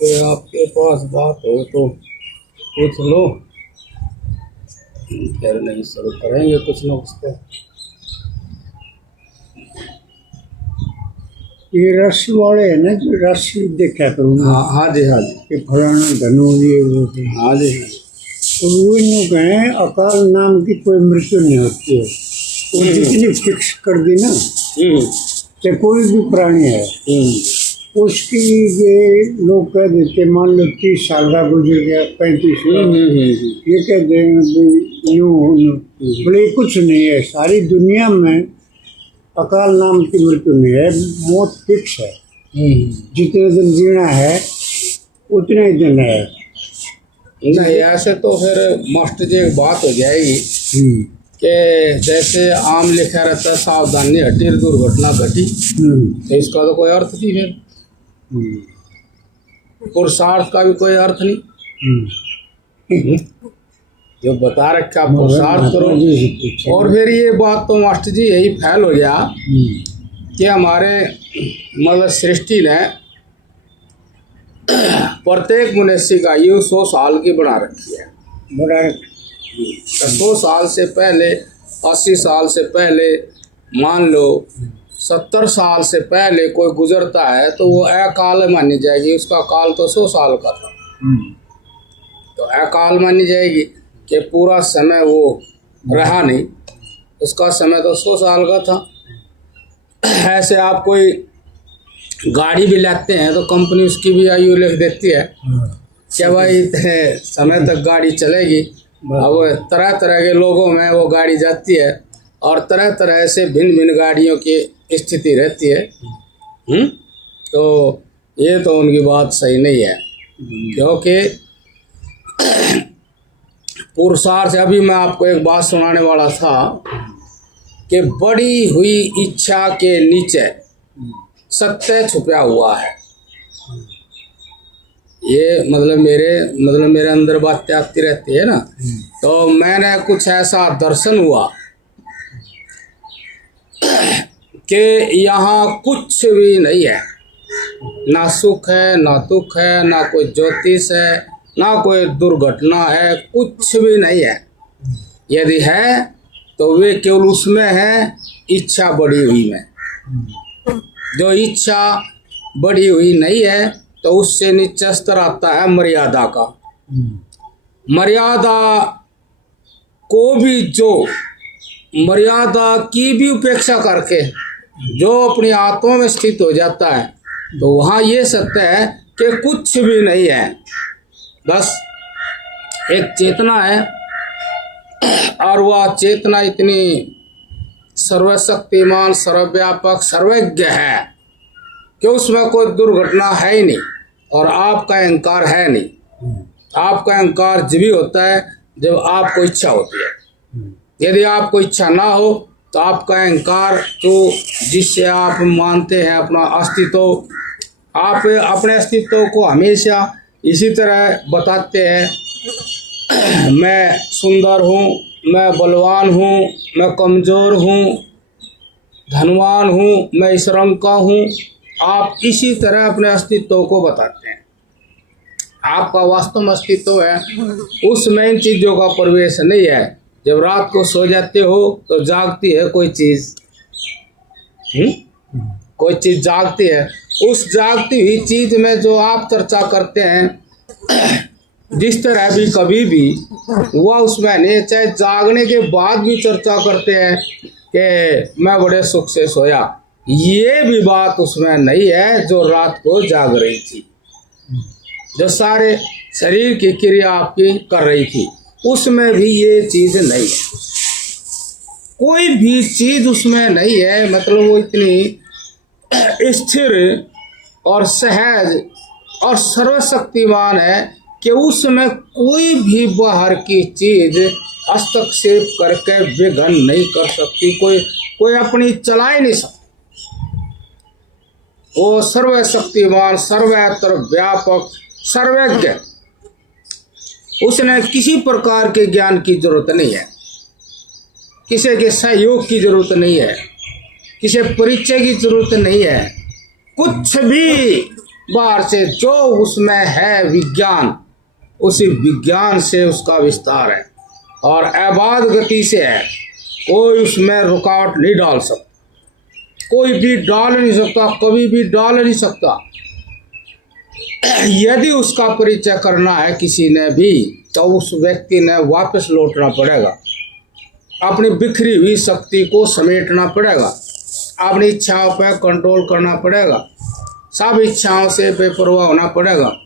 कोई आपके पास बात हो तो पूछ लो, फिर नहीं शुरू करेंगे कुछ ना कुछ तो। ये रस्सी वाले है ना, जो रस्सी देखा करूँ। हाँ हाँ जी, हाँ जी, कि फलाना धनु ये वो है। हाँ जी। तो वो यूँ कहें अकाल नाम की कोई मृत्यु नहीं होती है। वो जितनी फिक्स कर दी ना, चाहे कोई भी प्राणी है, उसकी ये लोग कह देते, मान लो 30 साल का गुजर गया, 35 ये कह दें यूँ बोले कुछ नहीं है। सारी दुनिया में अकाल नाम की मृत्यु नहीं है, मौत फिक्स है। जितने दिन जीना है उतने ही दिन है। नहीं ऐसे तो फिर मास्टर जी एक बात हो जाएगी कि जैसे आम लिखा रहता है सावधानी हटी दुर्घटना घटी, तो इसका तो कोई अर्थ नहीं। फिर पुरुषार्थ का भी कोई अर्थ नहीं। जो बता रखा पुरुषार्थ करो। और फिर ये बात तो मास्टर जी यही फैल हो गया कि हमारे मतलब सृष्टि ने प्रत्येक मनुष्य का आयु 100 साल की बढ़ा रखी है। 100 साल से पहले, 80 साल से पहले, मान लो 70 साल से पहले कोई गुजरता है तो वो अकाल मानी जाएगी। उसका काल तो 100 साल का था, तो अकाल मानी जाएगी कि पूरा समय वो रहा नहीं, उसका समय तो 100 साल का था। ऐसे आप कोई गाड़ी भी लाते हैं तो कंपनी उसकी भी आयु लिख देती है कि भाई इतने समय तक गाड़ी चलेगी। अब तरह तरह के लोगों में वो गाड़ी जाती है और तरह तरह से भिन्न भिन्न गाड़ियों की स्थिति रहती है। तो ये तो उनकी बात सही नहीं है, क्योंकि पुरुषार्थ। अभी मैं आपको एक बात सुनाने वाला था कि बढ़ी हुई इच्छा के नीचे सत्य छुपा हुआ है। ये मतलब मेरे अंदर बातें आती रहती है ना, तो मैंने कुछ ऐसा दर्शन हुआ कि यहाँ कुछ भी नहीं है, ना सुख है, ना दुख है, ना कोई ज्योतिष है, ना कोई दुर्घटना है, कुछ भी नहीं है। यदि है तो वे केवल उसमें है इच्छा बढ़ी हुई में। जो इच्छा बढ़ी हुई नहीं है तो उससे नीचे स्तर आता है मर्यादा का। मर्यादा को भी, जो मर्यादा की भी उपेक्षा करके जो अपनी आत्मा में स्थित हो जाता है, तो वहाँ ये सत्य है कि कुछ भी नहीं है, बस एक चेतना है। और वह चेतना इतनी सर्वशक्तिमान, सर्वव्यापक, सर्वज्ञ है कि उसमें कोई दुर्घटना है ही नहीं और आपका अहंकार है नहीं। आपका अहंकार जब भी होता है जब आपको इच्छा होती है। यदि आपको इच्छा ना हो तो आपका अहंकार, जो जिससे आप मानते हैं अपना अस्तित्व, आप अपने अस्तित्व को हमेशा इसी तरह बताते हैं, मैं सुंदर हूँ, मैं बलवान हूँ, मैं कमज़ोर हूँ, धनवान हूँ, मैं इस रंग का हूँ। आप इसी तरह अपने अस्तित्व को बताते हैं। आपका वास्तव में अस्तित्व है, उसमें इन चीज़ों का प्रवेश नहीं है। जब रात को सो जाते हो तो जागती है कोई चीज़, कोई चीज़ जागती है। उस जागती हुई चीज़ में जो आप चर्चा करते हैं, जिस तरह भी कभी भी वह उसमें नहीं, चाहे जागने के बाद भी चर्चा करते हैं कि मैं बड़े सुख से सोया, ये भी बात उसमें नहीं है जो रात को जाग रही थी, जो सारे शरीर की क्रिया आपकी कर रही थी, उसमें भी ये चीज़ नहीं है। कोई भी चीज़ उसमें नहीं है। मतलब वो इतनी स्थिर और सहज और सर्वशक्तिमान है कि उसमें कोई भी बाहर की चीज हस्तक्षेप करके विघ्न नहीं कर सकती, कोई अपनी चला ही नहीं सकता। वो सर्वशक्तिमान, सर्वत्र व्यापक, सर्वज्ञ उसने किसी प्रकार के ज्ञान की जरूरत नहीं है, किसी के सहयोग की जरूरत नहीं है, किसी परिचय की जरूरत नहीं है, कुछ भी बाहर से जो उसमें है विज्ञान, उसी विज्ञान से उसका विस्तार है और अबाध गति से है। कोई उसमें रुकावट नहीं डाल सकता, कोई भी डाल नहीं सकता, कभी भी डाल नहीं सकता। यदि उसका परिचय करना है किसी ने भी, तो उस व्यक्ति ने वापस लौटना पड़ेगा, अपनी बिखरी हुई शक्ति को समेटना पड़ेगा, अपनी इच्छाओं पर कंट्रोल करना पड़ेगा, सब इच्छाओं से बेपरवाह होना पड़ेगा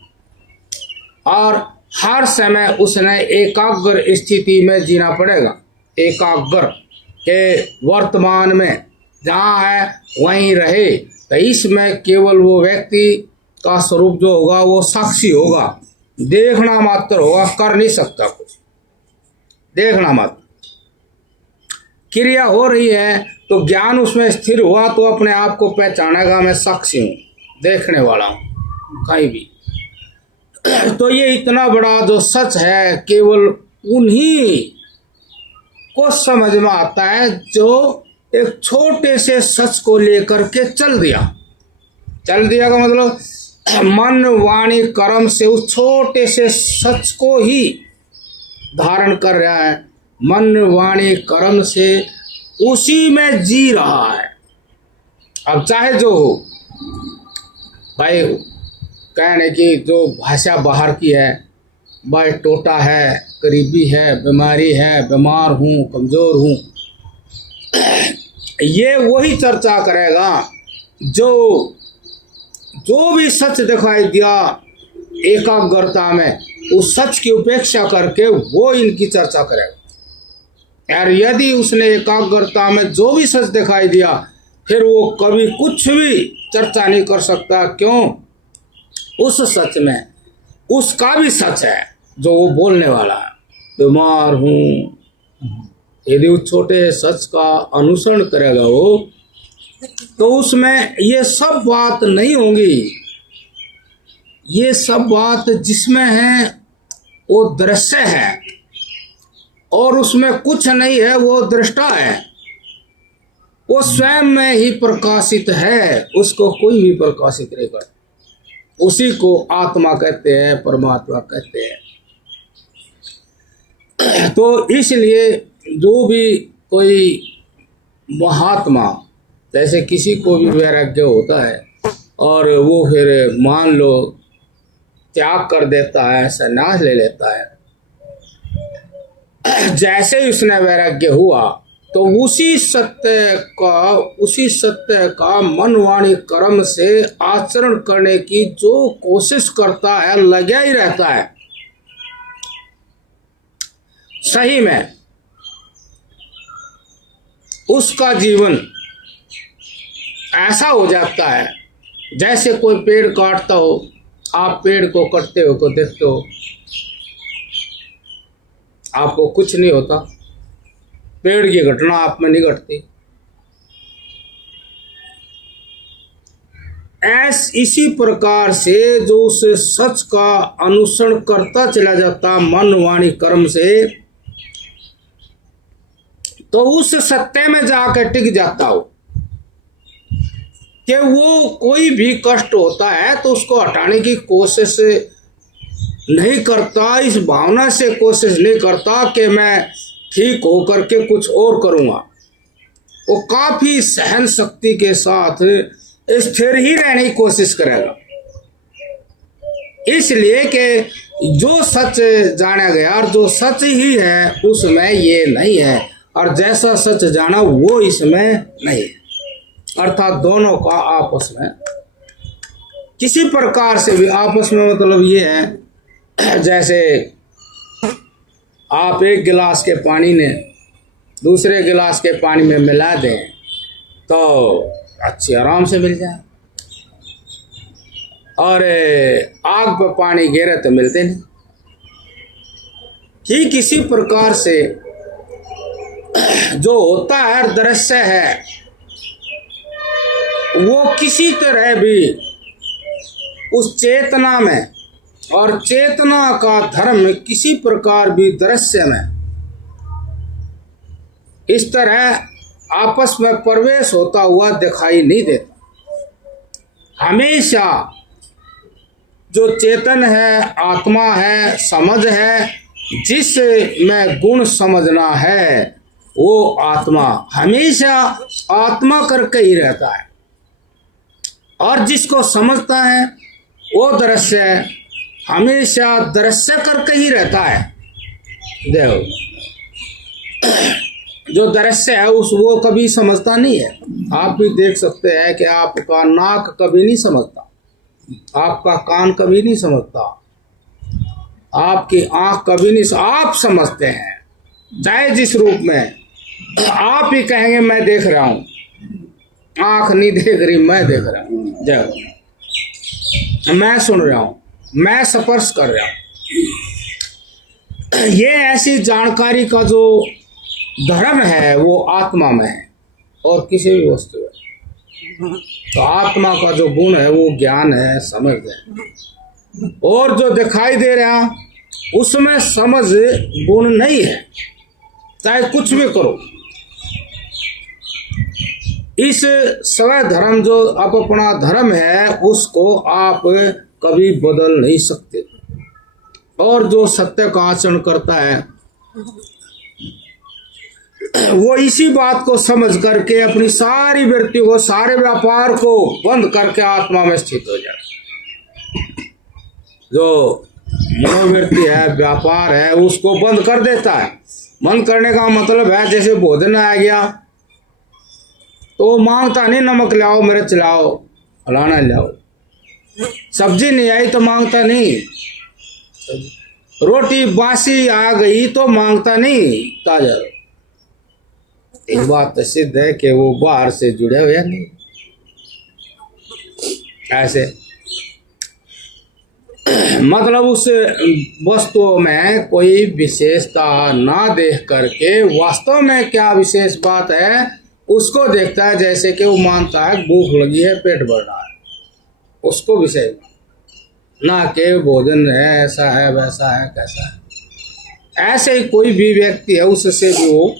और हर समय उसने एकाग्र स्थिति में जीना पड़ेगा। एकाग्र के वर्तमान में जहाँ है वहीं रहे। तो इसमें केवल वो व्यक्ति का स्वरूप जो होगा वो साक्षी होगा, देखना मात्र होगा, कर नहीं सकता कुछ, देखना मात्र। क्रिया हो रही है तो ज्ञान उसमें स्थिर हुआ तो अपने आप को पहचानेगा, मैं साक्षी हूँ, देखने वाला हूँ कहीं भी। तो ये इतना बड़ा जो सच है केवल उन्हीं को समझ में आता है जो एक छोटे से सच को लेकर के चल दिया का मतलब मन वाणी कर्म से उस छोटे से सच को ही धारण कर रहा है, मन वाणी कर्म से उसी में जी रहा है। अब चाहे जो हो भाई, कहने की जो भाषा बाहर की है, भाई टोटा है, गरीबी है, बीमारी है, बीमार हूँ, कमज़ोर हूँ, ये वही चर्चा करेगा जो भी सच दिखाई दिया एकाग्रता में, उस सच की उपेक्षा करके वो इनकी चर्चा करेगा। और यदि उसने एकाग्रता में जो भी सच दिखाई दिया फिर वो कभी कुछ भी चर्चा नहीं कर सकता। क्यों? उस सच में उसका भी सच है जो वो बोलने वाला है। बीमार हूँ, यदि उस छोटे सच का अनुसरण करेगा वो, तो उसमें ये सब बात नहीं होंगी। ये सब बात जिसमें है वो दृश्य है और उसमें कुछ नहीं है, वो दृष्टा है, वो स्वयं में ही प्रकाशित है, उसको कोई भी प्रकाशित नहीं करता। उसी को आत्मा कहते हैं, परमात्मा कहते हैं। तो इसलिए जो भी कोई महात्मा, जैसे किसी को भी वैराग्य होता है और वो फिर मान लो त्याग कर देता है, संन्यास ले लेता है, जैसे ही उसने वैराग्य हुआ तो उसी सत्य का मन वाणी कर्म से आचरण करने की जो कोशिश करता है, लगा ही रहता है, सही में उसका जीवन ऐसा हो जाता है जैसे कोई पेड़ काटता हो। आप पेड़ को कटते हो को देखते हो, आपको कुछ नहीं होता, पेड़ की घटना आप में नहीं घटती। इसी प्रकार से जो उस सच का अनुसरण करता चला जाता मन वाणी कर्म से, तो उस सत्य में जाकर टिक जाता हो कि वो कोई भी कष्ट होता है तो उसको हटाने की कोशिश नहीं करता, इस भावना से कोशिश नहीं करता कि मैं ठीक होकर के कुछ और करूंगा। वो काफी सहन शक्ति के साथ स्थिर ही रहने की कोशिश करेगा, इसलिए कि जो सच जाना गया और जो सच ही है उसमें ये नहीं है, और जैसा सच जाना वो इसमें नहीं है। अर्थात दोनों का आपस में किसी प्रकार से भी आपस में मतलब ये है, जैसे आप एक गिलास के पानी ने दूसरे गिलास के पानी में मिला दें तो अच्छी आराम से मिल जाए, और आग पर पानी गिरे तो मिलते नहीं। कि किसी प्रकार से जो होता है दृश्य है, वो किसी तरह भी उस चेतना में और चेतना का धर्म किसी प्रकार भी दृश्य में इस तरह आपस में प्रवेश होता हुआ दिखाई नहीं देता। हमेशा जो चेतन है, आत्मा है, समझ है, जिस में गुण समझना है, वो आत्मा हमेशा आत्मा करके ही रहता है, और जिसको समझता है वो दृश्य हमेशा दृश्य करके ही रहता है। देखो, जो दृश्य है उस वो कभी समझता नहीं है। आप भी देख सकते हैं कि आपका नाक कभी नहीं समझता, आपका कान कभी नहीं समझता, आपकी आंख कभी नहीं, आप समझते हैं चाहे जिस रूप में। आप ही कहेंगे मैं देख रहा हूं, आंख नहीं देख रही, मैं देख रहा हूं, मैं सुन रहा हूं, मैं स्पर्श कर रहा हूं। ये ऐसी जानकारी का जो धर्म है वो आत्मा में है और किसी भी वस्तु में। तो आत्मा का जो गुण है वो ज्ञान है, समझ है, और जो दिखाई दे रहा उसमें समझ गुण नहीं है, चाहे कुछ भी करो। इस स्वयं धर्म जो आप अपना धर्म है उसको आप कभी बदल नहीं सकते, और जो सत्य का आचरण करता है वो इसी बात को समझ करके अपनी सारी वृत्ति को, सारे व्यापार को बंद करके आत्मा में स्थित हो जाए। जो मनोवृत्ति है, व्यापार है, उसको बंद कर देता है। बंद करने का मतलब है जैसे भोजन आ गया तो मांगता नहीं नमक लाओ, मिर्च लाओ, फलाना लाओ। सब्जी नहीं आई तो मांगता नहीं, रोटी बासी आ गई तो मांगता नहीं ताजा। एक बात तो सिद्ध है कि वो बाहर से जुड़े हुए नहीं। ऐसे मतलब उस वस्तु में कोई विशेषता ना देख करके वास्तव में क्या विशेष बात है उसको देखता है। जैसे कि वो मानता है भूख लगी है, पेट भर रहा है, उसको विषय ना के भोजन है, ऐसा है, वैसा है, कैसा है। ऐसे ही कोई भी व्यक्ति है उससे भी वो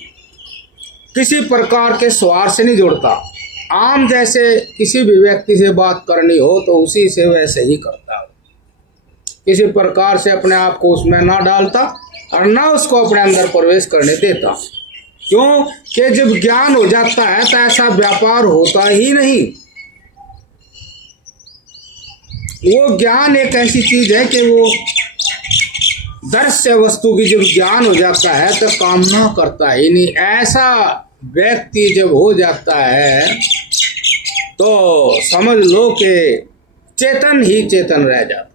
किसी प्रकार के स्वार्थ से नहीं जुड़ता। आम जैसे किसी भी व्यक्ति से बात करनी हो तो उसी से वैसे ही करता है, किसी प्रकार से अपने आप को उसमें ना डालता और ना उसको अपने अंदर प्रवेश करने देता। क्यों कि जब ज्ञान हो जाता है तो ऐसा व्यापार होता ही नहीं। वो ज्ञान एक ऐसी चीज है कि वो दृश्य वस्तु की जब ज्ञान हो जाता है तो कामना करता ही नहीं। ऐसा व्यक्ति जब हो जाता है तो समझ लो कि चेतन ही चेतन रह जाता,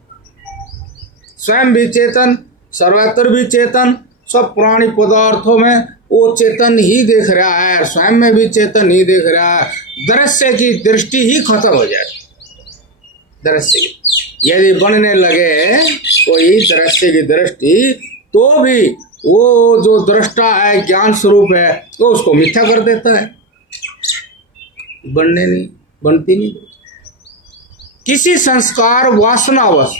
स्वयं भी चेतन, सर्वत्र भी चेतन, सब प्राणी पदार्थों में वो चेतन ही दिख रहा है, स्वयं में भी चेतन ही दिख रहा है। दृश्य की दृष्टि ही खत्म हो जाती। दृश्य यदि बनने लगे कोई दृश्य की दृष्टि तो भी वो जो दृष्टा है, ज्ञान स्वरूप है, तो उसको मिथ्या कर देता है, बनती नहीं। किसी संस्कार वासनावश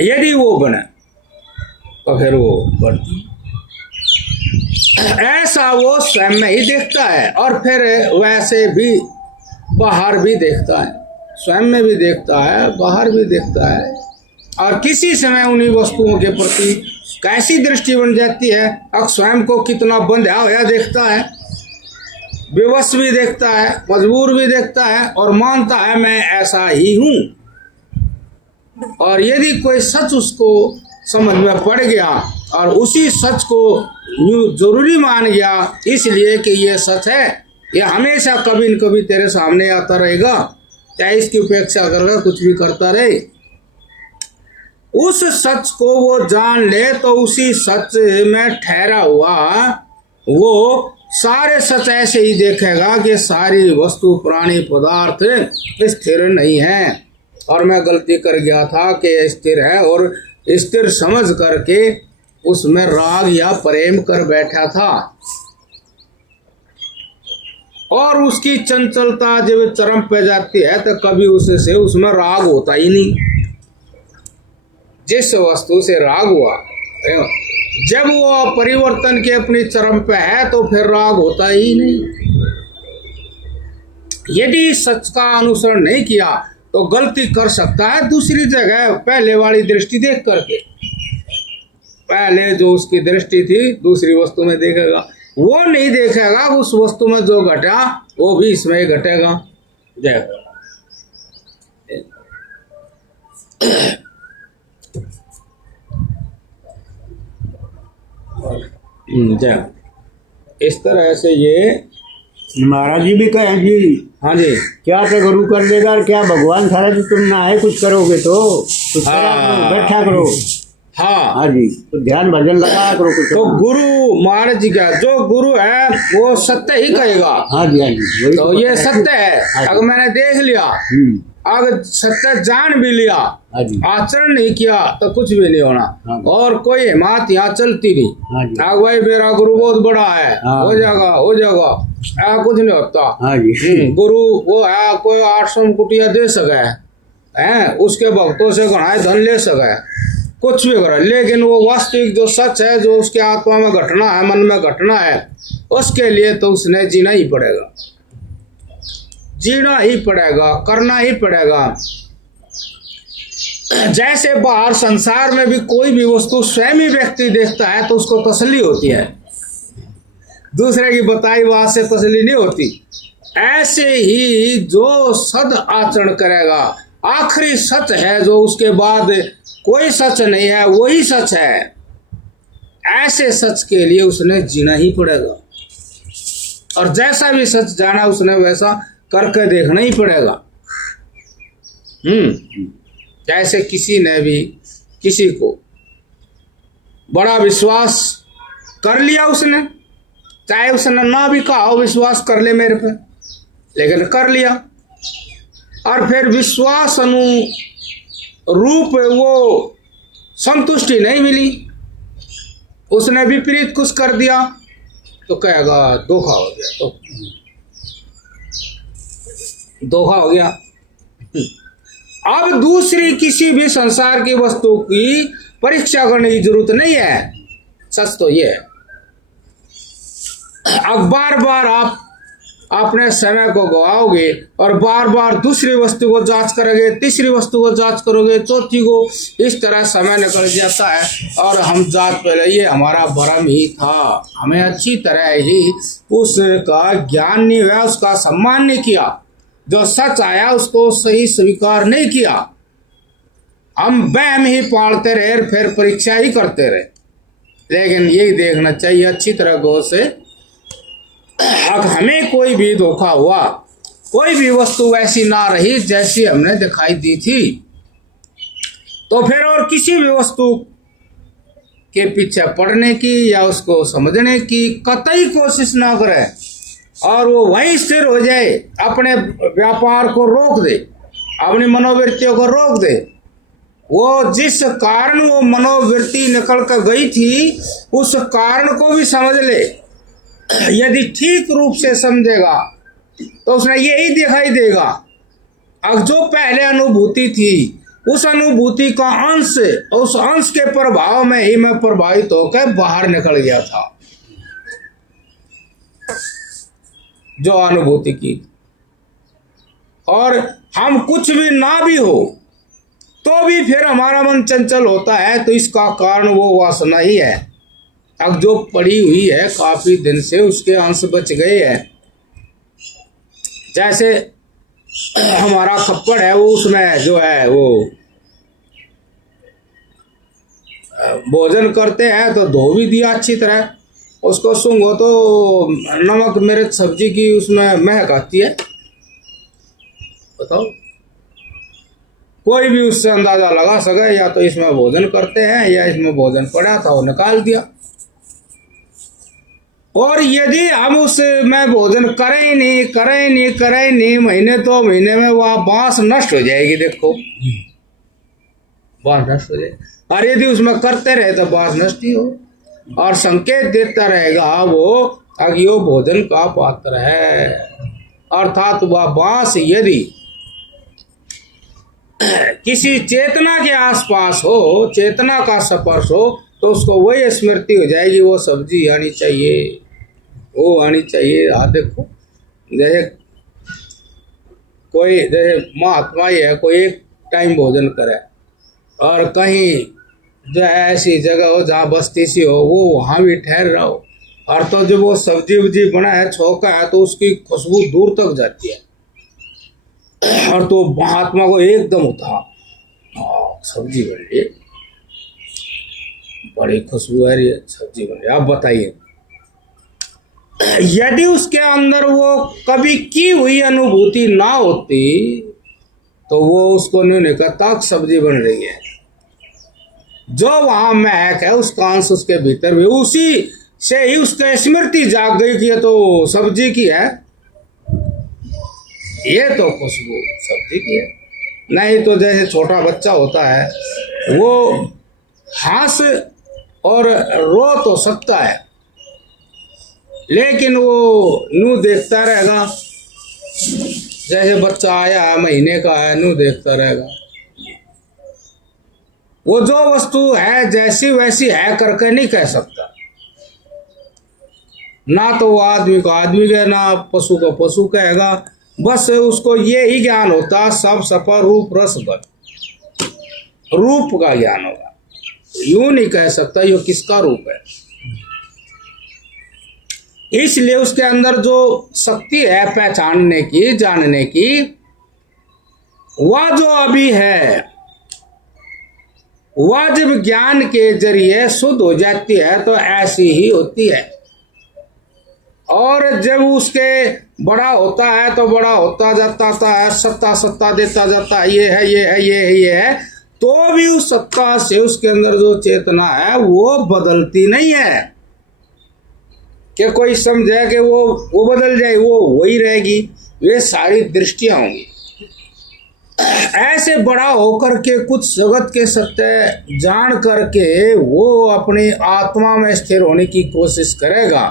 यदि वो बने तो फिर वो बढ़ती। ऐसा वो स्वयं में ही देखता है और फिर वैसे भी बाहर भी देखता है, स्वयं में भी देखता है, बाहर भी देखता है। और किसी समय उन्हीं वस्तुओं के प्रति कैसी दृष्टि बन जाती है, अब स्वयं को कितना बंधा हुआ देखता है, विवश भी देखता है, मजबूर भी देखता है और मानता है मैं ऐसा ही हूं। और यदि कोई सच उसको समझ में पड़ गया और उसी सच को जरूरी मान गया इसलिए कि ये सच है, ये हमेशा कभी न कभी तेरे सामने आता रहेगा, चाहे इसकी उपेक्षा कर कुछ भी करता रहे, उस सच को वो जान ले तो उसी सच में ठहरा हुआ वो सारे सच ऐसे ही देखेगा कि सारी वस्तु प्राणी पदार्थ स्थिर नहीं है और मैं गलती कर गया था कि स्थिर है, और स्थिर समझ करके उसमें राग या प्रेम कर बैठा था। और उसकी चंचलता जब चरम पे जाती है तो कभी उससे उसमें राग होता ही नहीं, जिस वस्तु से राग हुआ, जब वो परिवर्तन के अपनी चरम पे है तो फिर राग होता ही नहीं। यदि सच का अनुसरण नहीं किया तो गलती कर सकता है दूसरी जगह पहले वाली दृष्टि देख करके। पहले जो उसकी दृष्टि थी दूसरी वस्तु में देखेगा, वो नहीं देखेगा उस वस्तु में जो घटा वो भी इसमें ही घटेगा। जय जय। इस तरह से ये महाराज जी भी कहें जी, हाँ जी, क्या तो गुरु कर देगा और क्या भगवान सारा जी, तुम ना है कुछ करोगे तो कुछ करा करो, बैठा करो। हाँ हाँ जी, तो ध्यान भजन लगाया करो कुछ। तो गुरु महाराज जी का जो गुरु है वो सत्य ही कहेगा। हाँ जी, हाँ जी, वही तो ये सत्य है। अगर मैंने देख लिया, अगर सत्य जान भी लिया, हाँ जी, आचरण नहीं किया तो कुछ भी नहीं होना। हाँ। और कोई हिम्मत यहाँ चलती नहीं। हाँ जी, आग भाई मेरा गुरु बहुत बड़ा है, हाँ। हो जाएगा हो जाएगा, कुछ नहीं होता। हाँ जी, गुरु वो है कोई 800 कुटिया दे सके है, उसके भक्तों से घना धन ले सके, कुछ भी करे, लेकिन वो वास्तविक जो सच है, जो उसके आत्मा में घटना है, मन में घटना है, उसके लिए तो उसने जीना ही पड़ेगा, जीना ही पड़ेगा, करना ही पड़ेगा। जैसे बाहर संसार में भी कोई भी वस्तु स्वयं ही व्यक्ति देखता है तो उसको तसल्ली होती है, दूसरे की बताई बात से तसल्ली नहीं होती। ऐसे ही जो सद आचरण करेगा, आखिरी सच है जो उसके बाद कोई सच नहीं है, वही सच है, ऐसे सच के लिए उसने जीना ही पड़ेगा। और जैसा भी सच जाना उसने वैसा करके देखना ही पड़ेगा। जैसे किसी ने भी किसी को बड़ा विश्वास कर लिया, उसने चाहे उसने ना भी कहा हो विश्वास कर ले मेरे पे, लेकिन कर लिया, और फिर विश्वास अनुरूप वो संतुष्टि नहीं मिली, उसने विपरीत कुछ कर दिया तो कहेगा धोखा हो गया, तो धोखा हो गया। अब दूसरी किसी भी संसार की वस्तु की परीक्षा करने की जरूरत नहीं है। सच तो ये है, अब बार बार आप अपने समय को गवाओगे और बार बार दूसरी वस्तु को जांच करोगे, तीसरी वस्तु को जांच करोगे, चौथी को, इस तरह समय निकल जाता है। और हम जांच पहले ये हमारा भ्रम ही था, हमें अच्छी तरह ही उसका ज्ञान नहीं हुआ, उसका सम्मान नहीं किया, जो सच आया उसको सही स्वीकार नहीं किया, हम वहम ही पालते रहे, फिर परीक्षा ही करते रहे। लेकिन यही देखना चाहिए अच्छी तरह गौर से, अगर हमें कोई भी धोखा हुआ, कोई भी वस्तु वैसी ना रही जैसी हमने दिखाई दी थी, तो फिर और किसी भी वस्तु के पीछे पड़ने की या उसको समझने की कतई कोशिश ना करें, और वो वहीं स्थिर हो जाए, अपने व्यापार को रोक दे, अपनी मनोवृत्तियों को रोक दे। वो जिस कारण वो मनोवृत्ति निकल कर गई थी उस कारण को भी समझ ले। यदि ठीक रूप से समझेगा तो उसने यही दिखाई देगा, अब जो पहले अनुभूति थी उस अनुभूति का अंश, उस अंश के प्रभाव में ही मैं प्रभावित होकर बाहर निकल गया था, जो अनुभूति की। और हम कुछ भी ना भी हो तो भी फिर हमारा मन चंचल होता है, तो इसका कारण वो वासना ही है। अब जो पड़ी हुई है काफी दिन से, उसके अंश बच गए हैं। जैसे हमारा खप्पड़ है, वो उसमें जो है वो भोजन करते हैं तो धो भी दिया अच्छी तरह, उसको सूंघो तो नमक मिर्च सब्जी की उसमें महक आती है। बताओ, कोई भी उससे अंदाजा लगा सके, या तो इसमें भोजन करते हैं या इसमें भोजन पड़ा था वो निकाल दिया। और यदि हम उसमें भोजन करें नहीं, महीने तो महीने में वह बांस नष्ट हो जाएगी। देखो, बांस नष्ट हो जाएगी। और यदि उसमें करते रहे तो बांस नष्ट ही हो, और संकेत देता रहेगा वो कि वो भोजन का पात्र है। अर्थात वह बांस यदि किसी चेतना के आसपास हो, चेतना का स्पर्श हो, तो उसको वही स्मृति हो जाएगी, वो सब्जी आनी चाहिए, वो आनी चाहिए। देखो जैसे कोई, जैसे महात्मा ही है, कोई एक टाइम भोजन करे और कहीं जो है ऐसी जगह हो जहाँ बस्ती सी हो, वो वहाँ भी ठहर रहा हो, और तो जब वो सब्जी वब्जी बना है, छौका है, तो उसकी खुशबू दूर तक जाती है, और तो महात्मा को एकदम होता, सब्जी बन रही है, बड़ी खुशबू आ रही है, सब्जी बन रही है, आप बताइए। यदि उसके अंदर वो कभी की हुई अनुभूति ना होती तो वो उसको नहीं कहता सब्जी बन रही है। जो वहां महक है, उसका अंश उसके भीतर भी, उसी से ही उसकी स्मृति जाग गई कि ये तो सब्जी की है, ये तो खुशबू सब्जी की है। नहीं तो जैसे छोटा बच्चा होता है, वो हंस और रो तो सकता है, लेकिन वो नू देखता रहेगा, जैसे बच्चा आया महीने का है, नू देखता रहेगा। वो जो वस्तु है जैसी वैसी है करके नहीं कह सकता, ना तो वो आदमी को आदमी कहे, ना पशु को पशु कहेगा, बस उसको ये ही ज्ञान होता, सब सफा रूप रस बन, रूप का ज्ञान होगा, यूं नहीं कह सकता ये किसका रूप है। इसलिए उसके अंदर जो शक्ति है पहचानने की, जानने की, वह जो अभी है, वह जब ज्ञान के जरिए शुद्ध हो जाती है तो ऐसी ही होती है, और जब उसके बड़ा होता है तो बड़ा होता जाता है, सत्ता सत्ता देता जाता है, ये है ये है ये है ये है, तो भी उस सत्ता से उसके अंदर जो चेतना है वो बदलती नहीं है कि कोई समझे कि वो बदल जाए, वो वही रहेगी, वे सारी दृष्टियां होंगी। ऐसे बड़ा होकर के कुछ जगत के सत्य जान करके वो अपनी आत्मा में स्थिर होने की कोशिश करेगा,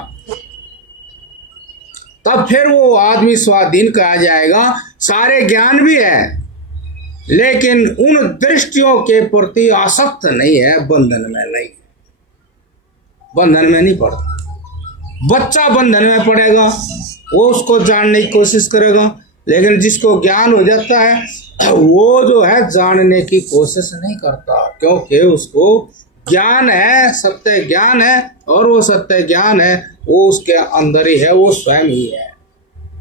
तब फिर वो आदमी स्वाधीन कहा जाएगा। सारे ज्ञान भी है, लेकिन उन दृष्टियों के प्रति आसक्त नहीं है, बंधन में नहीं, बंधन में नहीं पड़ता। बच्चा बंधन में पड़ेगा, वो उसको जानने की कोशिश करेगा, लेकिन जिसको ज्ञान हो जाता है वो जो है जानने की कोशिश नहीं करता, क्योंकि उसको ज्ञान है, सत्य ज्ञान है, और वो सत्य ज्ञान है वो उसके अंदर ही है, वो स्वयं ही है।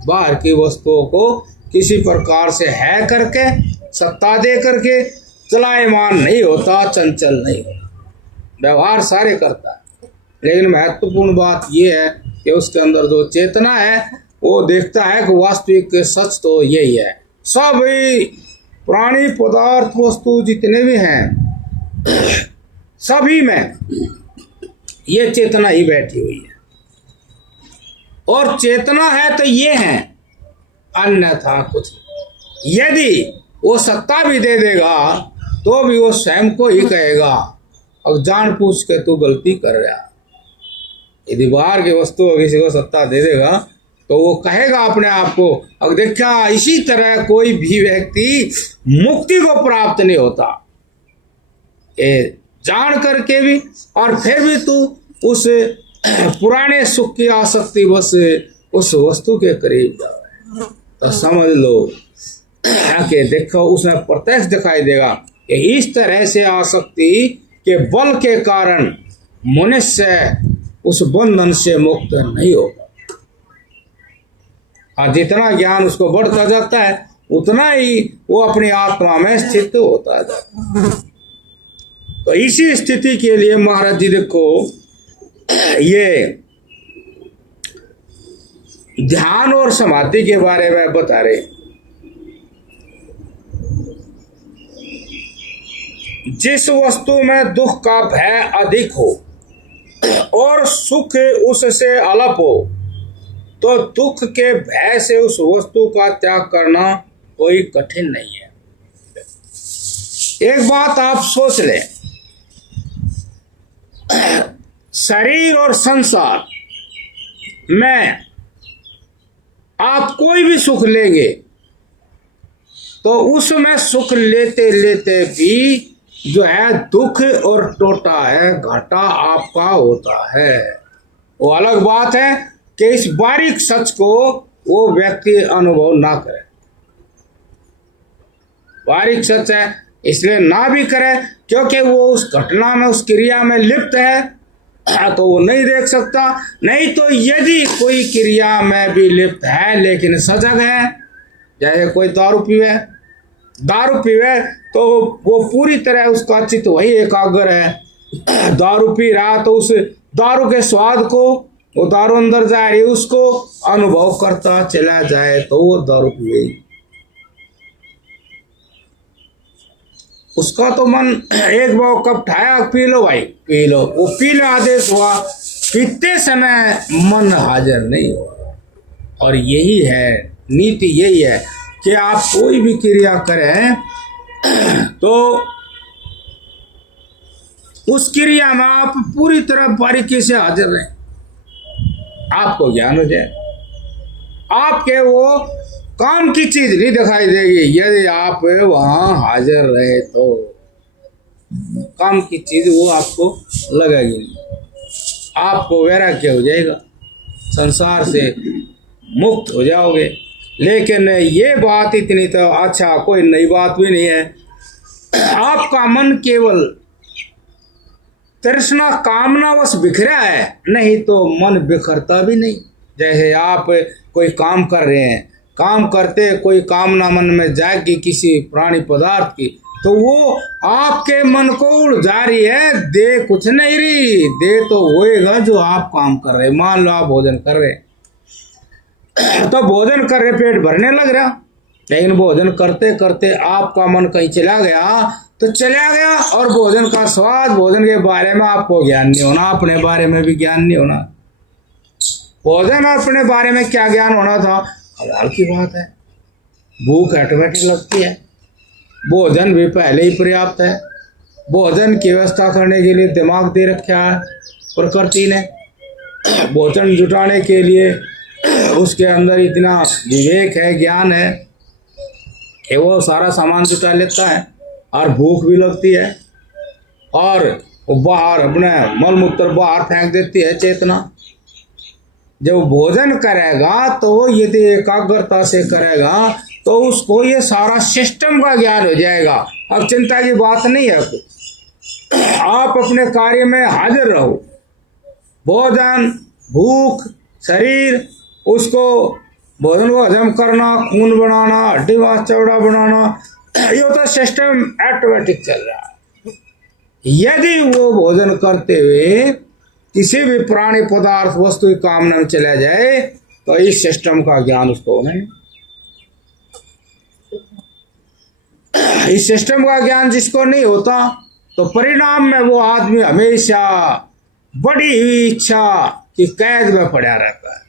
बाहर की वस्तुओं को किसी प्रकार से है करके, सत्ता दे करके चलायमान नहीं होता, चंचल नहीं होता, व्यवहार सारे करता है। लेकिन महत्वपूर्ण बात यह है कि उसके अंदर जो चेतना है वो देखता है कि वास्तविक सच तो यही है। सब प्राणी पदार्थ वस्तु जितने भी हैं सभी में ये चेतना ही बैठी हुई है, और चेतना है तो ये है, अन्यथा कुछ नहीं। यदि वो सत्ता भी दे देगा तो भी वो स्वयं को ही कहेगा, अब जान पूछ के तू गलती कर रहा। यदि बाहर की वस्तु किसी को सत्ता दे देगा तो वो कहेगा अपने आप को, अब देखा इसी तरह कोई भी व्यक्ति मुक्ति को प्राप्त नहीं होता, ये जान करके भी, और फिर भी तू उस पुराने सुख की आसक्ति बस उस वस्तु के करीब जा रहा है, तो समझ लो कि देखो उसमें प्रत्यक्ष दिखाई देगा कि इस तरह से आसक्ति के बल के कारण मनुष्य उस बंधन से मुक्त नहीं होगा। और जितना ज्ञान उसको बढ़ता जाता है उतना ही वो अपनी आत्मा में स्थित होता जाता है। तो इसी स्थिति के लिए महाराज जी देखो ये ध्यान और समाधि के बारे में बता रहे। जिस वस्तु में दुख का भय अधिक हो और सुख उससे अलप हो, तो दुख के भय से उस वस्तु का त्याग करना कोई कठिन नहीं है। एक बात आप सोच लें, शरीर और संसार में आप कोई भी सुख लेंगे तो उसमें सुख लेते लेते भी जो है दुख और टोटा है, घाटा आपका होता है। वो अलग बात है कि इस बारीक सच को वो व्यक्ति अनुभव ना करे। बारीक सच है इसलिए ना भी करे, क्योंकि वो उस घटना में, उस क्रिया में लिप्त है, तो वो नहीं देख सकता। नहीं तो यदि कोई क्रिया में भी लिप्त है लेकिन सजग है, जैसे कोई दारू पीवे तो वो पूरी तरह उसका चित्त वही एकाग्र है। दारू पी रहा तो उस दारू के स्वाद को, वो दारू अंदर जा रही उसको अनुभव करता चला जाए तो वो दारू पीवे। उसका तो मन एक बार कब ठाया, पी लो भाई पी लो, वो पीने आदेश हुआ, पीते समय मन हाजिर नहीं हुआ। और यही है नीति, यही है कि आप कोई भी क्रिया करें तो उस क्रिया में आप पूरी तरह बारीकी से हाजिर रहें, आपको ज्ञान हो जाए। आपके वो काम की चीज नहीं दिखाई देगी यदि आप वहां हाजिर रहे तो काम की चीज वो आपको लगेगी नहीं। आपको वैराग्य हो जाएगा, संसार से मुक्त हो जाओगे। लेकिन ये बात इतनी तो अच्छा कोई नई बात भी नहीं है। आपका मन केवल तृष्णा कामनावश बिखरा है, नहीं तो मन बिखरता भी नहीं। जैसे आप कोई काम कर रहे हैं, काम करते कोई कामना मन में जाएगी किसी प्राणी पदार्थ की, तो वो आपके मन को उलझा रही है। दे कुछ नहीं रही, दे तो होएगा जो आप काम कर रहे। मान लो आप भोजन कर रहे तो भोजन कर रहे, पेट भरने लग रहा, लेकिन भोजन करते करते आपका मन कहीं चला गया तो चला गया, और भोजन का स्वाद, भोजन के बारे में आपको ज्ञान नहीं होना, अपने बारे में भी ज्ञान नहीं होना। भोजन अपने बारे में क्या ज्ञान होना था, हलाल की बात है। भूख ऑटोमेटिक लगती है, भोजन भी पहले ही पर्याप्त है। भोजन की व्यवस्था करने के लिए दिमाग दे रखा है प्रकृति ने, भोजन जुटाने के लिए उसके अंदर इतना विवेक है, ज्ञान है कि वो सारा सामान जुटा लेता है। और भूख भी लगती है, और वो बाहर अपने मल मूत्र बाहर फेंक देती है चेतना। जब भोजन करेगा तो यदि एकाग्रता से करेगा तो उसको ये सारा सिस्टम का ज्ञान हो जाएगा। अब चिंता की बात नहीं है कुछ, आप अपने कार्य में हाजिर रहो। भोजन, भूख, शरीर, उसको भोजन को हजम करना, खून बनाना, हड्डी मांस चौड़ा बनाना, ये तो सिस्टम ऑटोमेटिक चल रहा है। यदि वो भोजन करते हुए किसी भी प्राणी पदार्थ वस्तु की कामना में चला जाए तो इस सिस्टम का ज्ञान उसको नहीं। इस सिस्टम का ज्ञान जिसको नहीं होता तो परिणाम में वो आदमी हमेशा बड़ी हुई इच्छा की कैद में पड़ा रहता है,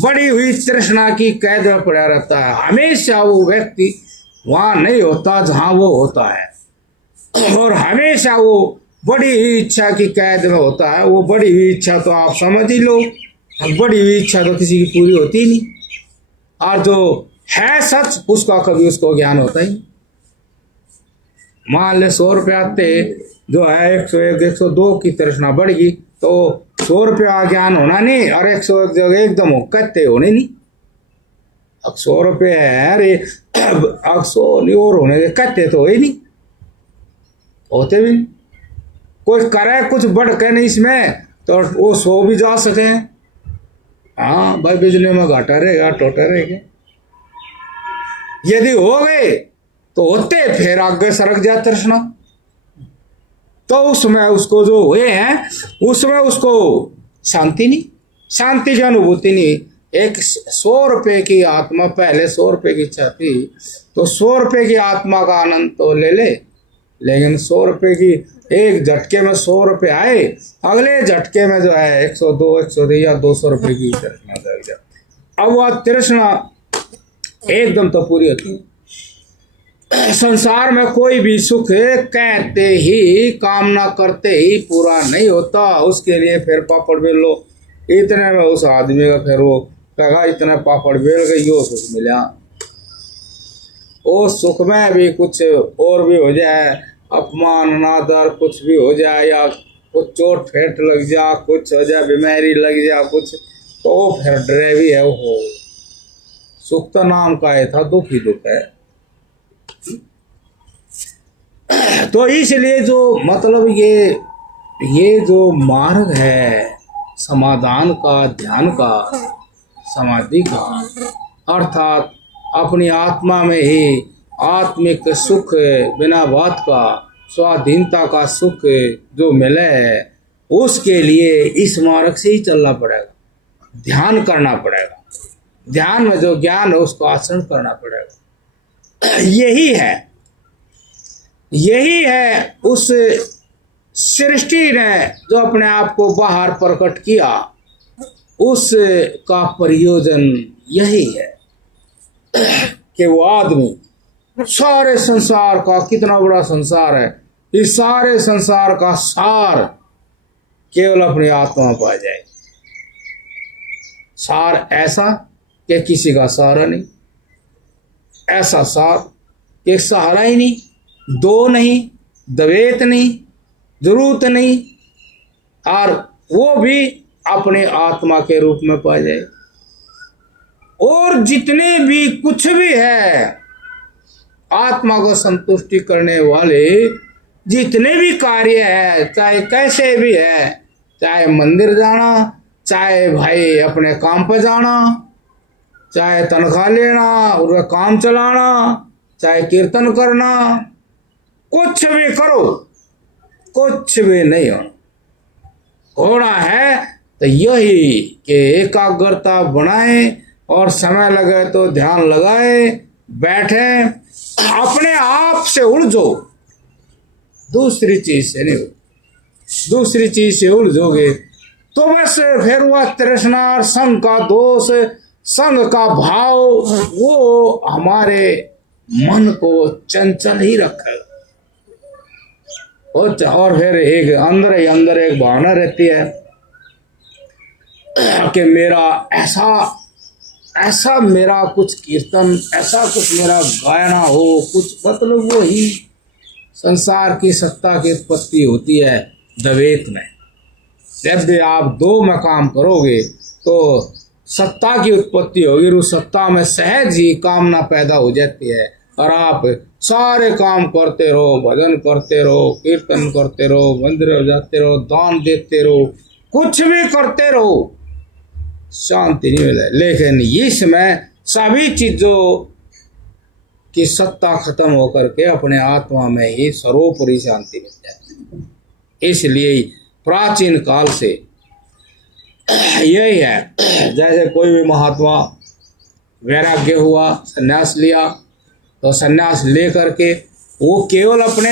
बड़ी हुई तृष्णा की कैद में पड़ा रहता है। हमेशा वो व्यक्ति वहां नहीं होता जहां वो होता है, और हमेशा वो बड़ी हुई इच्छा की कैद में होता है। वो बड़ी हुई इच्छा तो आप समझ ही लो, बड़ी हुई इच्छा तो किसी की पूरी होती ही नहीं, और जो है सच उसका कभी उसको ज्ञान होता ही नहीं। मान ले 100 रुपये आते जो है 101, 102 की तृष्णा बढ़ गई तो 100 रुपया ज्ञान होना नहीं, और 101 जगह एकदम हो कहते होने नहीं। अब 100 रुपये है, अरे अब 100 नहीं और होने के कहते तो ही नहीं, होते भी नहीं। कोई करे कुछ बढ़ के नहीं इसमें तो वो 100 भी जा सके। हाँ भाई, बिजली में घाटा रहेगा, टोटा रहेगा। यदि हो गए तो होते फिर आगे सरक जाए तृष्णा, तो उसमें उसको जो हुए हैं उसमें उसको शांति नहीं, शांति की अनुभूति नहीं। एक 100 रुपये की आत्मा, पहले 100 रुपये की इच्छा थी तो 100 रुपये की आत्मा का आनंद तो ले ले, लेकिन 100 रुपये की एक झटके में 100 रुपये आए, अगले झटके में जो है 102, 103 या 200 रुपये की तृष्णा लग जाती। अब वह तृष्णा एकदम तो पूरी होती है। संसार में कोई भी सुख कहते ही, कामना करते ही पूरा नहीं होता। उसके लिए फिर पापड़ बेल लो, इतने में उस आदमी का फिर वो कहा इतना पापड़ बेल गई यो सुख मिला। वो सुख में भी कुछ और भी हो जाए, अपमान अनादर कुछ भी हो जाए, या कुछ चोट फेंट लग जा, कुछ हो जाए, बीमारी लग जा कुछ, तो फिर डरे भी है। वो सुख तो नाम का है था, दुख ही दुख है। तो इसलिए जो मतलब ये जो मार्ग है समाधान का, ध्यान का, समाधि का, अर्थात अपनी आत्मा में ही आत्मिक सुख, बिना बात का स्वाधीनता का सुख जो मिले है, उसके लिए इस मार्ग से ही चलना पड़ेगा, ध्यान करना पड़ेगा। ध्यान में जो ज्ञान है उसको आचरण करना पड़ेगा। यही है उस सृष्टि ने जो अपने आप को बाहर प्रकट किया, उसका प्रयोजन यही है कि वो आदमी सारे संसार का, कितना बड़ा संसार है, इस सारे संसार का सार केवल अपनी आत्मा में पा जाए। सार ऐसा कि किसी का सहारा नहीं, ऐसा सार कि सहारा ही नहीं, दो नहीं, द्वैत नहीं, जरूरत नहीं, और वो भी अपने आत्मा के रूप में पा जाए। और जितने भी कुछ भी है आत्मा को संतुष्टि करने वाले जितने भी कार्य है, चाहे कैसे भी है, चाहे मंदिर जाना, चाहे भाई अपने काम पर जाना, चाहे तनख्वाह लेना और काम चलाना, चाहे कीर्तन करना, कुछ भी करो, कुछ भी नहीं होना है तो यही कि एकाग्रता बनाए और समय लगे तो ध्यान लगाए, बैठे, अपने आप से उलझो, दूसरी चीज से नहीं। दूसरी चीज से उलझोगे तो बस फिर वह तृष्णा और संग का दोष, संग का भाव, वो हमारे मन को चंचल ही रखेगा। और फिर एक अंदर ही अंदर एक भावना रहती है कि मेरा ऐसा मेरा कुछ कीर्तन, ऐसा कुछ मेरा गायना हो, कुछ मतलब वो ही संसार की सत्ता की उत्पत्ति होती है द्वैत में। जब भी आप दो में काम करोगे तो सत्ता की उत्पत्ति होगी, उस सत्ता में सहज ही कामना पैदा हो जाती है, और आप सारे काम करते रहो, भजन करते रहो, कीर्तन करते रहो, मंदिर जाते रहो, दान देते रहो, कुछ भी करते रहो, शांति नहीं मिले। लेकिन इसमें सभी चीजों की सत्ता खत्म होकर के अपने आत्मा में ही सर्वोपरि शांति मिल जाती है। इसलिए प्राचीन काल से यही है, जैसे कोई भी महात्मा वैराग्य हुआ, संन्यास लिया, तो संन्यास लेकर के वो केवल अपने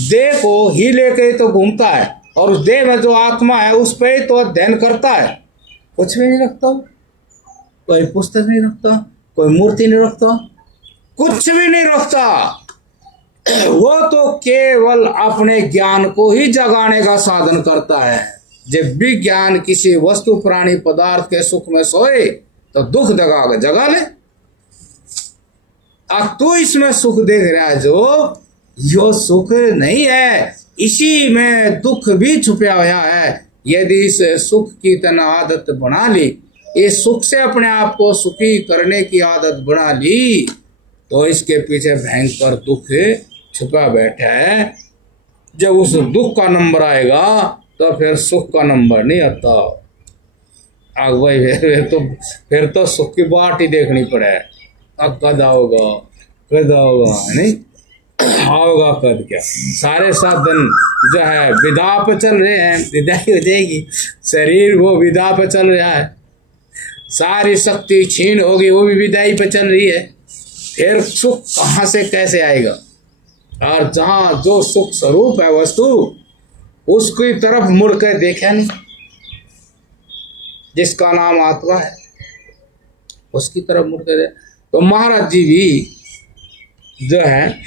देह को ही लेके तो घूमता है, और उस देह में जो आत्मा है उस पर ही तो अध्ययन करता है, कुछ भी नहीं रखता, कोई पुस्तक नहीं रखता, कोई मूर्ति नहीं रखता, कुछ भी नहीं रखता। वो तो केवल अपने ज्ञान को ही जगाने का साधन करता है। जब भी ज्ञान किसी वस्तु, प्राणी, पदार्थ के सुख में सोए तो दुख जगा ले। अब तू इसमें सुख देख रहा है, जो यो सुख नहीं है, इसी में दुख भी छुपा हुआ है। यदि इस सुख की तना आदत बना ली, इस सुख से अपने आप को सुखी करने की आदत बना ली, तो इसके पीछे भयंकर दुख छुपा बैठा है। जब उस दुख का नंबर आएगा तो फिर सुख का नंबर नहीं आता। आग भाई फिर तो सुख की बाट ही देखनी पड़े। अब कद आओगा नहीं आओगा कद क्या। सारे साधन जो है विदा पे चल रहे हैं, विदाई हो जाएगी, शरीर वो विदा पे चल रहा है, सारी शक्ति छीन होगी, वो भी विदाई पे चल रही है। फिर सुख कहाँ से कैसे आएगा। और जहाँ जो सुख स्वरूप है वस्तु, उसकी तरफ मुड़ कर देखा नहीं, जिसका नाम आत्मा है उसकी तरफ मुड़ कर। तो महाराज जी भी जो है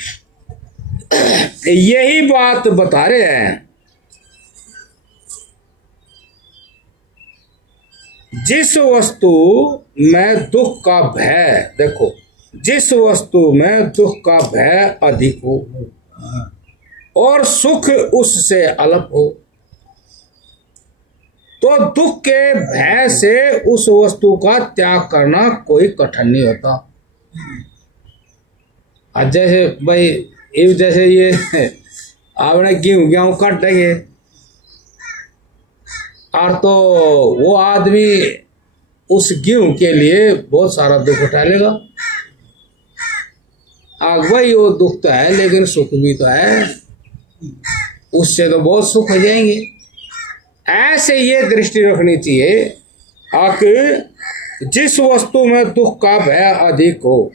यही बात बता रहे हैं। जिस वस्तु में दुख का भय, देखो जिस वस्तु में दुख का भय अधिक हो और सुख उससे अल्प हो, तो दुख के भय से उस वस्तु का त्याग करना कोई कठिन नहीं होता। आज जैसे भाई जैसे ये आपने गेहूं काटेंगे और तो वो आदमी उस गेहूं के लिए बहुत सारा दुख उठा लेगा। भाई वो दुख तो है लेकिन सुख भी तो है, उससे तो बहुत सुख हो जाएंगे। ऐसे ये दृष्टि रखनी चाहिए कि जिस वस्तु में दुख का भय अधिक हो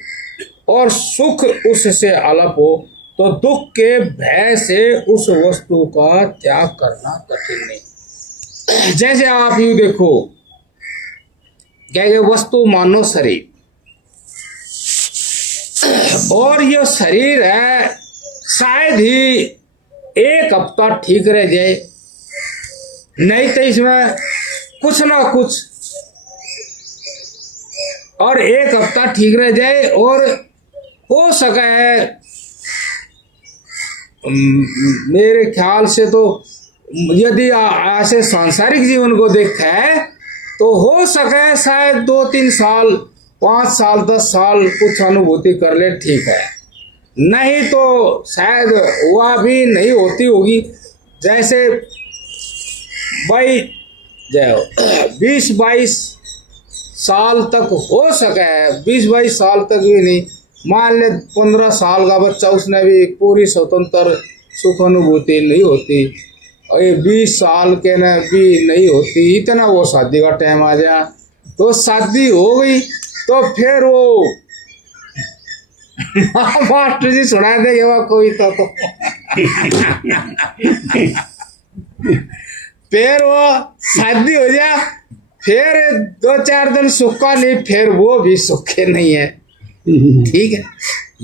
और सुख उससे अल्प हो, तो दुख के भय से उस वस्तु का त्याग करना कठिन नहीं। जैसे आप यूं देखो, क्या ये वस्तु मानो शरीर, और ये शरीर है शायद ही एक हफ्ता ठीक रह जाए, नहीं तो इसमें कुछ ना कुछ, और एक हफ्ता ठीक रह जाए और हो सका है मेरे ख्याल से तो यदि ऐसे सांसारिक जीवन को देखा है तो हो सके शायद 2-3 साल 5 साल 10 साल कुछ अनुभूति कर ले, ठीक है, नहीं तो शायद वह भी नहीं होती होगी। जैसे भाई 20-22 साल तक हो सके, 20-22 साल तक भी नहीं, मान ले 15 साल का बच्चा, उसने भी पूरी स्वतंत्र सुख अनुभूति नहीं होती, और ये 20 साल के न भी नहीं होती, इतना वो शादी का टाइम आ जाए तो शादी हो गई, तो फिर वो मास्टर जी सुना देंगे वह कोई तो फिर वो शादी हो जाए, फिर 2-4 दिन सुख का नहीं, फिर वो भी सुखे नहीं है। ठीक है,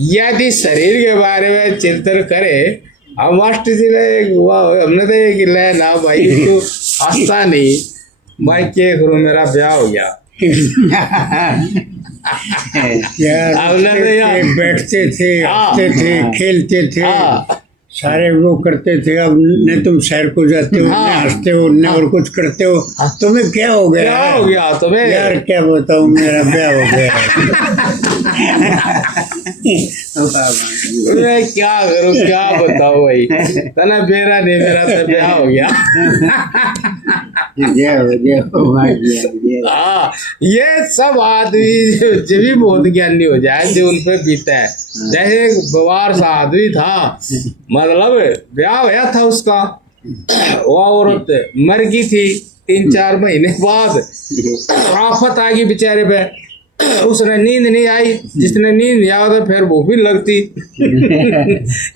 यदि शरीर के बारे में चिंतन करे, अब मास्टर जी ने हमने तो ये गिला ना भाई तू हंसता नहीं, भाई क्या करूं मेरा ब्याह हो गया। यार बैठते थे, हंसते थे, खेलते थे, सारे वो करते थे। अब न तुम शहर को जाते हो, न हंसते हो, न और कुछ करते हो, तुम्हें क्या हो गया? क्या हो गया तुम्हें? यार क्या बताऊं, मेरा ब्याह हो गया। मैं क्या करूं, क्या बताऊं भाई, तना मेरा नहीं, मेरा तो ब्याह हो गया। हाँ, ये सब आदमी जो भी बहुत ज्ञानी हो जाए, जो उन पे बीता है। जैसे एक बवार सा आदमी था, मतलब ब्याह हुआ था उसका, वो औरत मर गई थी 3-4 महीने बाद, आफत आ गई बेचारे पे, उसने नींद नहीं आई, जिसने नींद नहीं आया तो फिर भूख भी लगती।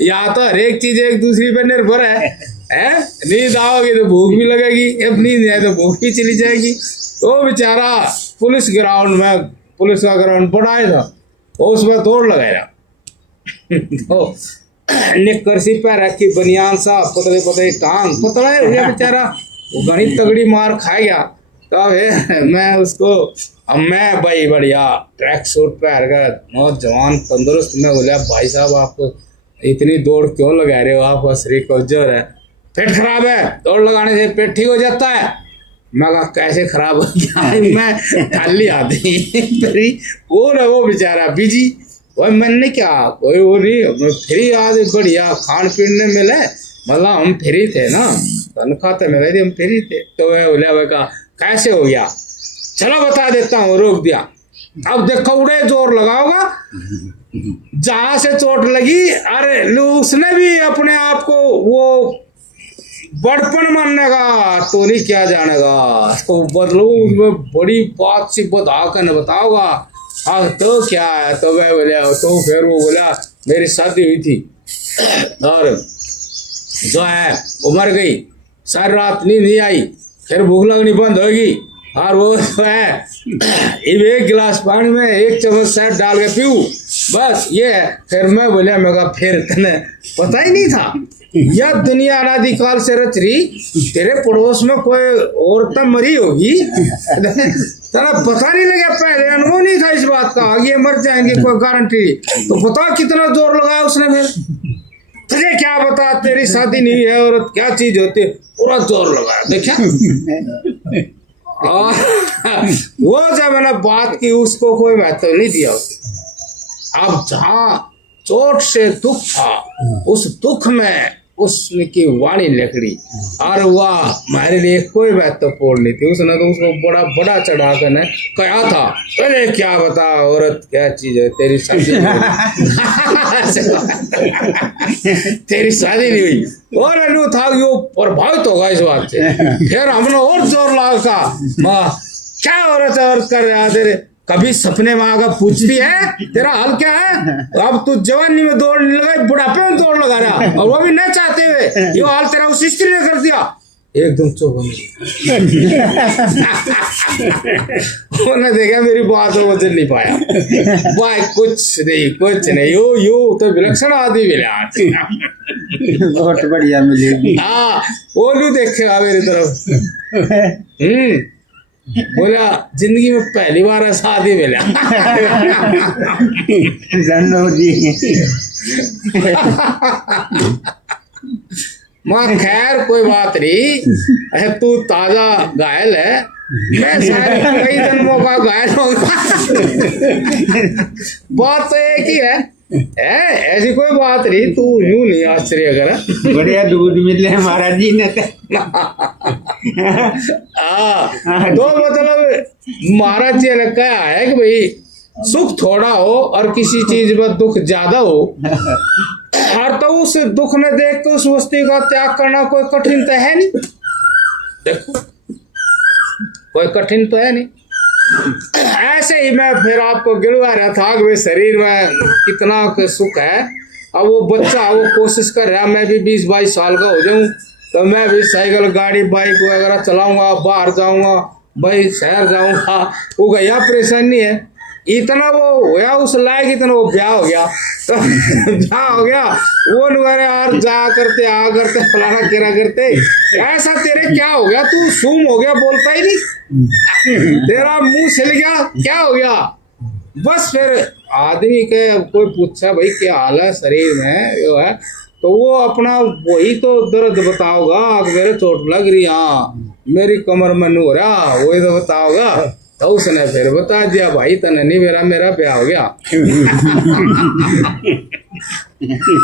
या तो हर एक चीज एक दूसरी पर निर्भर है, नींद आओगी तो भूख भी लगेगी, अब नींद नहीं आए तो भूख भी चली जाएगी। तो बेचारा पुलिस ग्राउंड में, पुलिस का ग्राउंड बड़ा था, तो उसमें दौड़ लगाया। तो निक्कर सी पैर रखी, बनियान सा, पतले पतले टांग, पतला है बेचारा, वो घनी तगड़ी मार खा गया। तब मैं उसको, अब मैं भाई बढ़िया ट्रैक सूट पहन कर नौजवान तंदुरुस्त, मैं बोला भाई साहब आप इतनी दौड़ क्यों लगा रहे हो, आपका शरीर कमजोर है, पेट खराब है, दौड़ लगाने से पेट ठीक हो जाता है। मैं कहा कैसे खराब हो गया, मैं खाली आदमी वो बेचारा बिजी, वही मैंने क्या कोई वो नहीं, फ्री आज बढ़िया खान पीने मिले, मतलब हम फ्री थे ना, तनख्वाह तो मिले थी, हम फ्री थे। तो वह बोला, वह कहा कैसे हो गया, चलो बता देता हूँ, रोक दिया। अब देखो उड़े जोर लगाओगा, जहां से चोट लगी, अरे उसने भी अपने आप को वो बड़पन मानने का तो नहीं क्या जानेगा, तो बदलो उसमें बड़ी बात सी बता कर न बताओगा। हाँ तो क्या है, तो मैं बोला, तो फिर वो बोला मेरी शादी हुई थी और जो है वो मर गई, सारी रात नींद नहीं आई, फिर भूख लगनी बंद होगी, और वो जो है एक गिलास पानी में 1 चम्मच शहद डाल के पीऊँ, बस ये है। फिर मैं बोलिया, मैं कहा फिर तने पता ही नहीं था यह दुनिया अनादिकाल से रच रही, तेरे पड़ोस में कोई औरत मरी होगी, तेरा पता नहीं लगा, पहले अनुभव नहीं था इस बात का, ये मर जाएंगे कोई गारंटी। तो बता कितना जोर लगाया उसने, फिर तुझे क्या बता, तेरी शादी नहीं है, औरत क्या चीज होती है, पूरा जोर लगाया। देखा वो जब मैंने बात की उसको कोई महत्व नहीं दिया। अब जहां चोट से दुख था, उस दुख में उसकी वाणी निकली, और वह हमारे लिए कोई महत्वपूर्ण नहीं थी। उसने तो उसको बड़ा बड़ा चढ़ा कर कहा था, अरे क्या बता, औरत क्या चीज है, तेरी शादी तेरी शादी नहीं हुई। और अनु था वो प्रभावित होगा इस बात से। फिर हमने और जोर लगा, क्या औरत कर रहा तेरे, कभी सपने में आकर पूछती है तेरा हाल क्या है, अब तू जवानी में दौड़ लगा, बुढ़ापे में दौड़ लगा रहा, और वो भी न चाहते हुए, ये हाल तेरा उस स्त्री ने कर दिया। एकदम चुप उन्होंने देखा मेरी बात को बदल नहीं पाया, भाई कुछ नहीं, यू तो विलक्षण आदमी मिले, बहुत बढ़िया मिलेगी। हाँ वो नहीं देखेगा मेरी तरफ। बोला जिंदगी में पहली बार ऐसा आदमी मिला। माँ खैर कोई बात नहीं, तू ताजा घायल है, मैं शायद कई जन्मों का घायल होगा। बात तो एक ही है, ऐसी कोई बात नहीं, तू यूं नहीं आश्चर्य कर। बढ़िया दूध मिले महाराज जी ने। तो मतलब महाराज जी ने कहा है कि भाई सुख थोड़ा हो और किसी चीज में दुख ज्यादा हो, और तो उस दुख में देख के उस वस्तु का त्याग करना कोई कठिन तो है नहीं। देखो कोई कठिन तो है नहीं। ऐसे ही मैं फिर आपको गिरवा रहा था कि शरीर में कितना सुख है। अब वो बच्चा वो कोशिश कर रहा, मैं भी 20-22 साल का हो जाऊं तो मैं भी साइकिल गाड़ी बाइक वगैरह चलाऊंगा, बाहर जाऊंगा, भाई शहर जाऊंगा। वो गया परेशानी है, इतना वो होया उस लायक, इतना वो ब्याह हो गया, तो ब्याह हो गया वो नुरे और जा करते आ करते फलाना तेरा करते, ऐसा तेरे क्या हो गया, तू सूम हो गया, बोलता ही नहीं, तेरा मुंह छिल गया, क्या हो गया। बस फिर आदमी के कोई पूछा भाई क्या हाल है शरीर में, जो है तो वो अपना वही तो दर्द बताओगा, मेरे चोट लग रही, हाँ मेरी कमर में हो रहा, वही तो बताओगा। तो उसने फिर बता दिया, भाई तने नहीं मेरा ब्याह हो गया।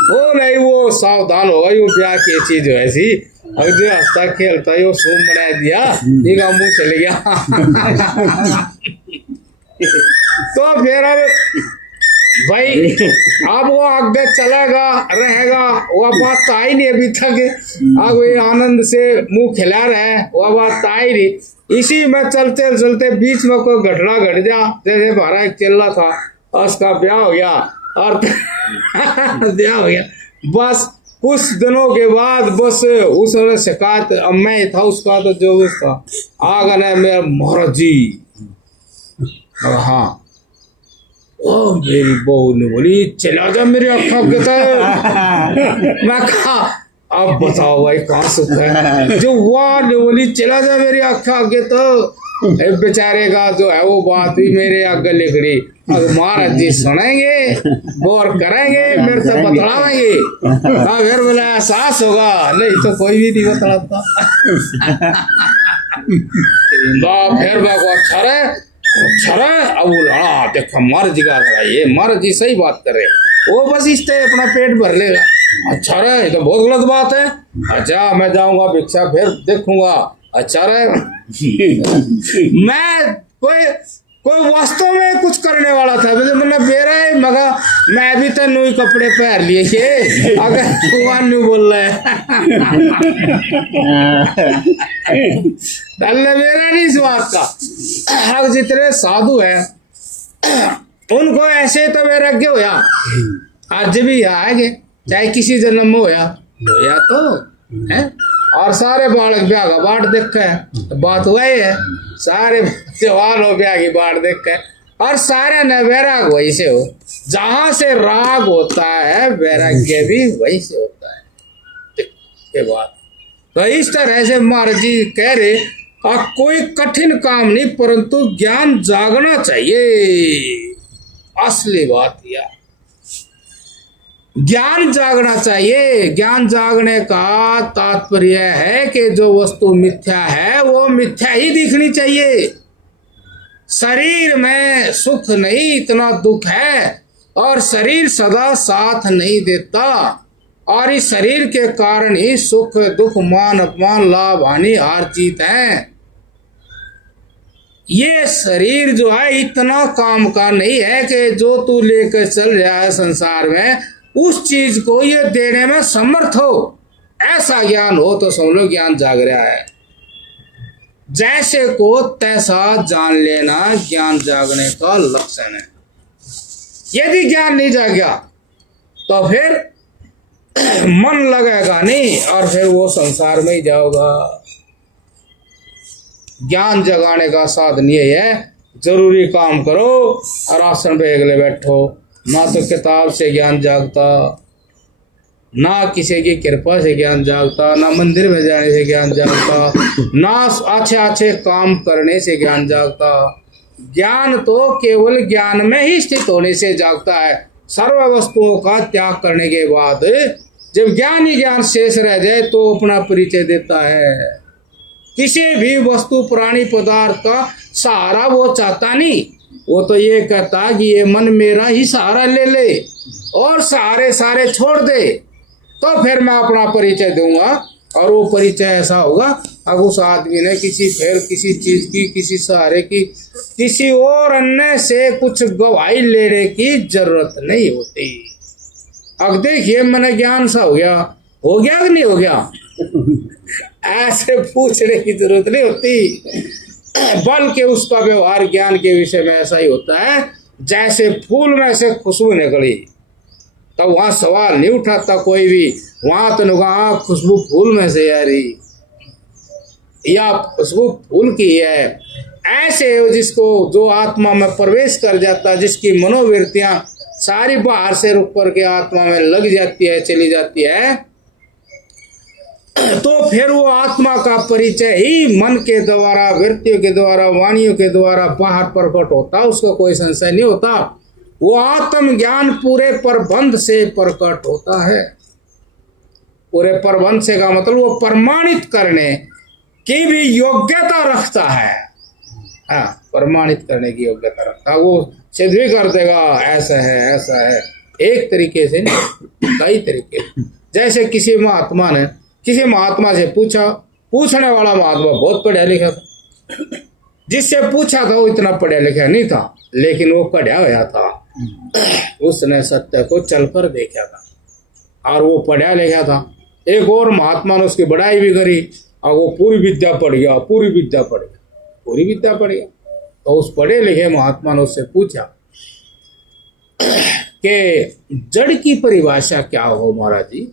वो नहीं, वो सावधान होगा, वो ब्याह की चीज है ऐसी, अब जो हंसता खेलता है वो सूम बना दिया, ये मुंह चले गया। तो फिर अब भाई अब वो आगे चलेगा रहेगा, वो बात तो आई नहीं अभी तक। अब वो आनंद से मुंह खिला रहे हैं, वो बात तो आई नहीं। इसी में चलते चलते बीच में कोई घटना घट जा, जैसे हमारा एक चेला था, उसका ब्याह हो गया, और ब्याह हो गया, बस कुछ दिनों के बाद बस उसने शिकायत, अब मैं था उसका तो जो था आ गया मेरा महाराज जी। हाँ ओ मेरी बहू ने बोली चला जा मेरी अखा के तो। मैं कहा अब बताओ भाई कहाँ सुख है, जो वाह ने बोली चला जा मेरी अखा के तो, बेचारे का जो है वो बात भी मेरे आगे लिख रही। अब महाराज जी सुनेंगे, बोर करेंगे, फिर तो बतलाएंगे, फिर बोला एहसास होगा, नहीं तो कोई भी नहीं बतलाता। फिर मैं अच्छा रहे अब हाँ देखो महाराज जी का ये महाराज जी सही बात कर रहे, वो बस इससे अपना पेट भर लेगा। अच्छा रहे, ये तो बहुत गलत बात है। अच्छा मैं जाऊंगा भिक्षा फिर देखूंगा। अच्छा रहे मैं कोई वास्तव में कुछ करने वाला था, मतलब मेरा है मगा मैं भी तो नई कपड़े पहन लिए के, अगर भगवान नहीं बोल रहे मेरा नहीं इस बात का। अब जितने साधु है उनको ऐसे तो वैराग्य होया, आज भी आएंगे, चाहे किसी जन्म में होया तो है। और सारे बालक ब्याह का बाट देख के बात वही है, सारे जवान हो ब्याह की बाट देख के और सारे न वैराग वही से हो। जहां से राग होता है वैराग्य भी वही से होता है। ये बात तो इस तरह से महाराज जी कह रहे कोई कठिन काम नहीं, परंतु ज्ञान जागना चाहिए। असली बात यह ज्ञान जागना चाहिए। ज्ञान जागने का तात्पर्य है कि जो वस्तु मिथ्या है वो मिथ्या ही दिखनी चाहिए। शरीर में सुख नहीं, इतना दुख है, और शरीर सदा साथ नहीं देता, और इस शरीर के कारण ही सुख दुख मान अपमान लाभ हानि हार जीत है। ये शरीर जो है इतना काम का नहीं है कि जो तू लेकर चल रहा है संसार में उस चीज को ये देने में समर्थ हो। ऐसा ज्ञान हो तो समझ लो ज्ञान जाग रहा है। जैसे को तैसा जान लेना ज्ञान जागने का लक्षण है। यदि ज्ञान नहीं जागा तो फिर मन लगेगा नहीं, और फिर वो संसार में ही जाओगा। ज्ञान जगाने का साधन ये है, जरूरी काम करो और आसन पे अगले बैठो। ना तो किताब से ज्ञान जागता, ना किसी की कृपा से ज्ञान जागता, ना मंदिर में जाने से ज्ञान जागता, ना अच्छे अच्छे काम करने से ज्ञान जागता। ज्ञान तो केवल ज्ञान में ही स्थित होने से जागता है। सर्व वस्तुओं का त्याग करने के बाद जब ज्ञान ही ज्ञान शेष रह जाए तो अपना परिचय देता है। किसी भी वस्तु प्राणी पदार्थ का सहारा वो चाहता नहीं, वो तो ये कहता कि ये मन मेरा ही सहारा ले ले और सहारे सारे छोड़ दे, तो फिर मैं अपना परिचय दूंगा। और वो परिचय ऐसा होगा अब उस आदमी ने किसी चीज की, किसी सहारे की, किसी और अन्य से कुछ गवाही लेने की जरूरत नहीं होती। अब देखिए मैंने ज्ञान सा हो गया कि नहीं हो गया, ऐसे पूछने की जरूरत नहीं होती, बल्कि उसका व्यवहार ज्ञान के विषय में ऐसा ही होता है। जैसे फूल में से खुशबू निकली तब तो वहां सवाल नहीं उठाता कोई भी, वहां तो नुगा खुशबू फूल में से आ रही या खुशबू फूल की है। ऐसे जिसको जो आत्मा में प्रवेश कर जाता, जिसकी मनोवृत्तियां सारी बाहर से रुक करके आत्मा में लग जाती है, चली जाती है, तो फिर वो आत्मा का परिचय ही मन के द्वारा, वृत्तियों के द्वारा, वाणियों के द्वारा बाहर प्रकट होता। उसका कोई संशय नहीं होता। वो आत्म ज्ञान पूरे प्रबंध से प्रकट होता है। पूरे प्रबंध से का मतलब वो प्रमाणित करने की भी योग्यता रखता है। हाँ, प्रमाणित करने की योग्यता रखता है। वो सिद्ध भी कर देगा ऐसा है ऐसा है, एक तरीके से नहीं, कई तरीके। जैसे किसी महात्मा से पूछा, पूछने वाला महात्मा बहुत पढ़ा लिखा था, जिससे पूछा था वो इतना पढ़ा लिखा नहीं था, लेकिन वो पढ़ा हुआ था। उसने सत्य को चलकर देखा था और वो पढ़ा लिखा था। एक और महात्मा ने उसकी बड़ाई भी करी और वो पूरी विद्या पढ़ गया। तो उस पढ़े लिखे महात्मा ने उससे पूछा कि जड़ की परिभाषा क्या हो महाराज जी।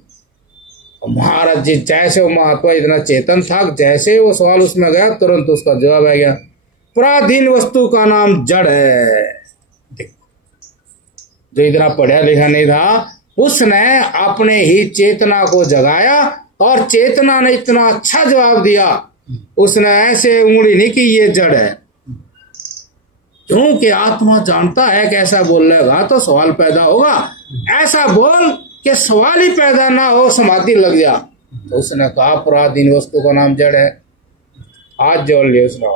महाराज जी जैसे वो महात्मा इतना चेतन था, जैसे वो सवाल उसमें गया तुरंत उसका जवाब आ गया, पराधीन वस्तु का नाम जड़ है। जो इतना पढ़ा लिखा नहीं था उसने अपने ही चेतना को जगाया और चेतना ने इतना अच्छा जवाब दिया। उसने ऐसे उंगली नहीं कि ये जड़ है, क्योंकि आत्मा जानता है कि ऐसा बोलेगा तो सवाल पैदा होगा, ऐसा बोल कि सवाल ही पैदा ना हो, समाधि लग जा। तो उसने कहा पराधीन वस्तु का नाम जड़ है। हाथ जोड़ लिया उसने,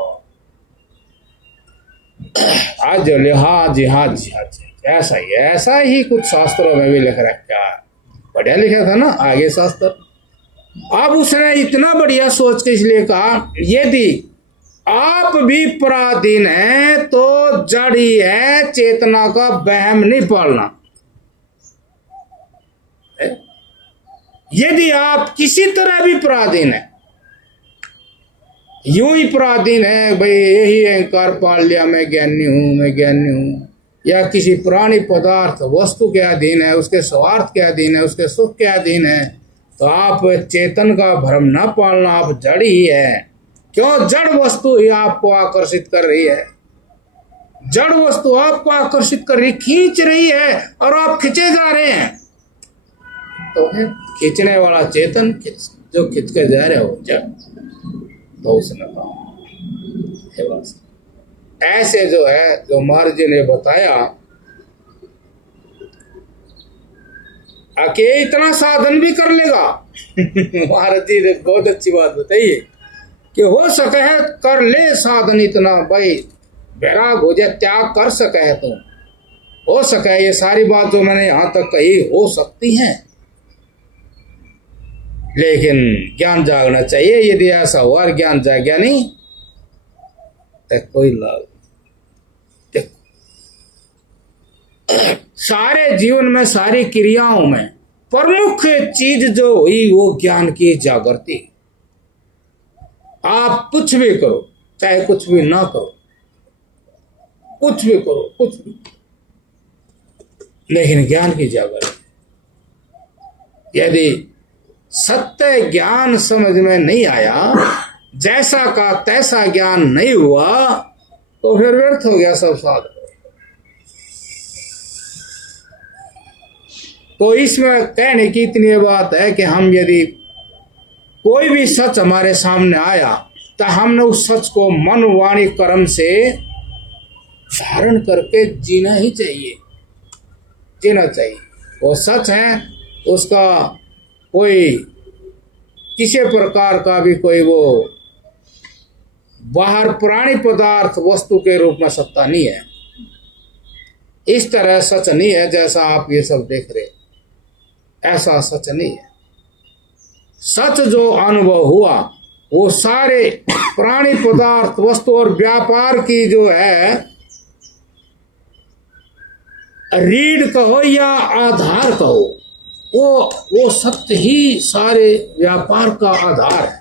हाथ जोड़ लिया, हाँ जी हाँ जी हाँ जी, ऐसा ही कुछ शास्त्रों में भी लिख रखा है। पढ़ा लिखा था ना आगे शास्त्र। अब उसने इतना बढ़िया सोच के इसलिए कहा, यदि आप भी पराधीन हैं तो जड़ ही है, चेतना का वहम नहीं पालना। यदि आप किसी तरह भी पराधीन है, यूं ही पराधीन है, भाई यही अहंकार पाल लिया मैं ज्ञानी हूं, या किसी पुरानी पदार्थ वस्तु के अधीन है, उसके स्वार्थ के अधीन है, उसके सुख के अधीन है, तो आप चेतन का भ्रम न पालना, आप जड़ ही है। क्यों? जड़ वस्तु ही आपको आकर्षित कर रही है। जड़ वस्तु आपको आकर्षित कर रही, खींच रही है और आप खींचे जा रहे हैं, तो है खींचने वाला चेतन, जो खींच के जा रहे हो जड़, तो उसने कहा है बस। ऐसे जो है, जो महाराज जी ने बताया कि इतना साधन भी कर लेगा महाराज जी ने बहुत अच्छी बात बताई है कि हो सके है कर ले साधन इतना, भाई वैराग हो जाए, त्याग कर सके है तो हो सके। ये सारी बात जो मैंने यहां तक कही हो सकती है, लेकिन ज्ञान जागना चाहिए। यदि ऐसा हुआ और ज्ञान जाग गया नहीं तो कोई लाभ। सारे जीवन में, सारी क्रियाओं में प्रमुख चीज जो हुई वो ज्ञान की जागृति। आप कुछ भी करो, चाहे कुछ भी ना करो, कुछ भी करो, कुछ भी, लेकिन ज्ञान की जागृति। यदि सत्य ज्ञान समझ में नहीं आया, जैसा का तैसा ज्ञान नहीं हुआ, तो फिर व्यर्थ हो गया सब साधन। तो इसमें कहने की इतनी बात है कि हम यदि कोई भी सच हमारे सामने आया तो हमने उस सच को मन वाणी कर्म से धारण करके जीना ही चाहिए, जीना चाहिए। वो सच है, उसका कोई किसी प्रकार का भी कोई वो बाहर प्राणी पदार्थ वस्तु के रूप में सत्ता नहीं है। इस तरह सच नहीं है जैसा आप ये सब देख रहे, ऐसा सच नहीं है। सच जो अनुभव हुआ वो सारे प्राणी पदार्थ वस्तु और व्यापार की जो है रीढ़ कहो या आधार कहो, वो सत्य ही सारे व्यापार का आधार है,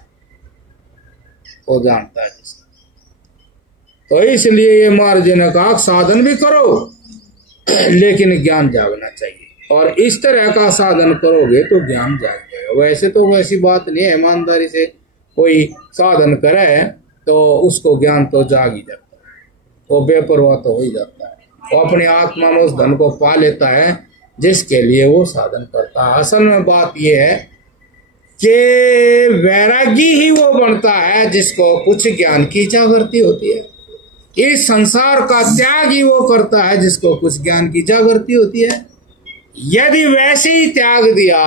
वो जानता है। तो इसलिए ये महाराज जी ने कहा साधन भी करो लेकिन ज्ञान जागना चाहिए, और इस तरह का साधन करोगे तो ज्ञान जाग जाएगा। वैसे तो वैसी बात नहीं है, ईमानदारी से कोई साधन करे तो उसको ज्ञान तो जाग ही जाता है, वो बेपरवाह तो हो ही जाता है, वो अपने आत्मा में उस धन को पा लेता है जिसके लिए वो साधन करता है। असल में बात यह है कि वैरागी ही वो बनता है जिसको कुछ ज्ञान की जागृति होती है। इस संसार का त्याग ही वो करता है जिसको कुछ ज्ञान की जागृति होती है। यदि वैसे ही त्याग दिया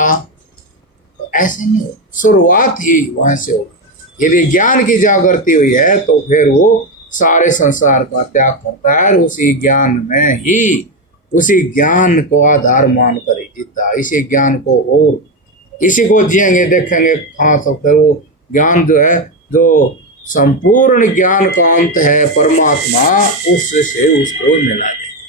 तो ऐसे नहीं हो, शुरुआत ही वहां से होगी। यदि ज्ञान की जागृति हुई है तो फिर वो सारे संसार का त्याग करता है, उसी ज्ञान में ही, उसी ज्ञान को आधार मान कर ही जीता। इसी ज्ञान को और इसी को जिएंगे देखेंगे, हाँ, तो फिर वो ज्ञान जो है, जो संपूर्ण ज्ञान का अंत है परमात्मा, उससे उसको मिला देगा।